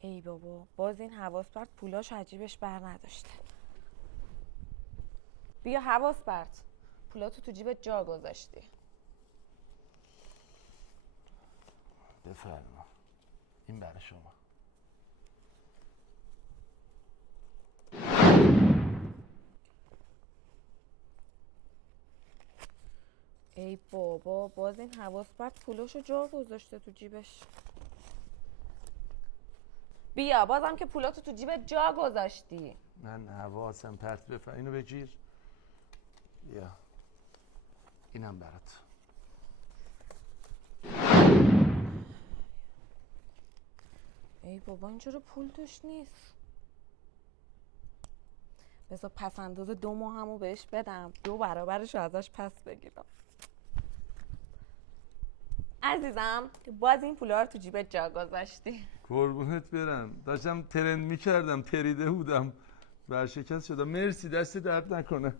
ای بابا، باز این حواس پرت پولاش عجیبش بر نداشته. بیا حواس پرت، پولاتو تو جیبت جا گذاشتی. بفرما، این برای شما. ای بابا، باز این حواس پرت پولاشو جا گذاشته تو جیبش. بیا بازم که پولاتو تو جیبت جا گذاشتی. من حواسم پرت. اینو بگیر. بیا، اینم برات. ای بابا، این چرا پول توش نیست؟ بذار پس انداز 2 ماهمو بهش بدم، 2 برابرشو ازش پس بگیرم. عزیزم، باز این پولا رو تو جیبت جا گذاشتی. قربونت برم، داشتم ترند میکردم، پریده بودم، ورشکست شدم. مرسی، دست درد نکنه.